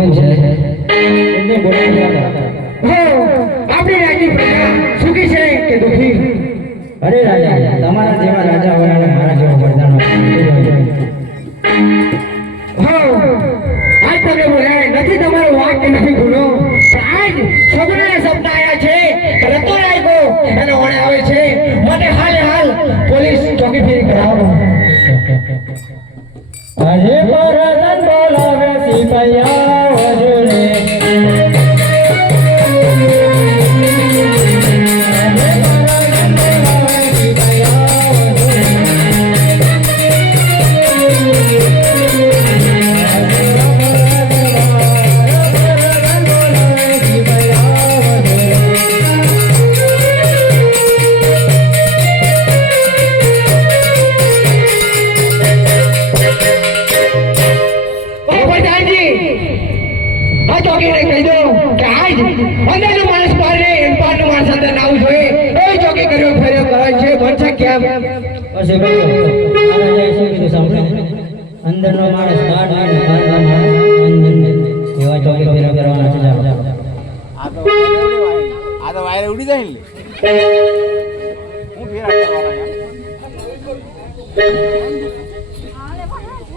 કોણ છે. એમને બોલાવ્યા હતા. હો આપણી રાજ્ય પ્રજા સુખી છે? કે દુખી. અરે રાજા તમારા જેવા રાજા હોય અને મારા જેવા વરદાન હો આજ તમે બોલાય નથી તમારો વાક કે નથી ભૂલો. આજ સગુણાના શબ્દ આવ્યા છે રતો રાયકો અને ઓણે આવે છે. માટે હાલ હાલ પોલીસ ચોકી ફેરી કરાવો. આજે વરદાન બોલાવે સિપાયા આ ચોકીને કહી દો કે આજ અંદરનો માણસ બહાર ને એમ બહારનો માણસ અંદર ના આવવું જોઈએ. એ ચોકી કર્યો ફેર્યો કરે છે બનશે કેમ? પછી ભાઈ શું કીધું સાંભળો. અંદરનો માણસ બહાર ને બહારનો માણસ અંદર એવા ચોકી ફેરા કરવાના છે જાઓ, જાઓ. આ તો વાયર ઉડી આ તો વાયરે ઉડી જાય ને હું ફેરા કરવાના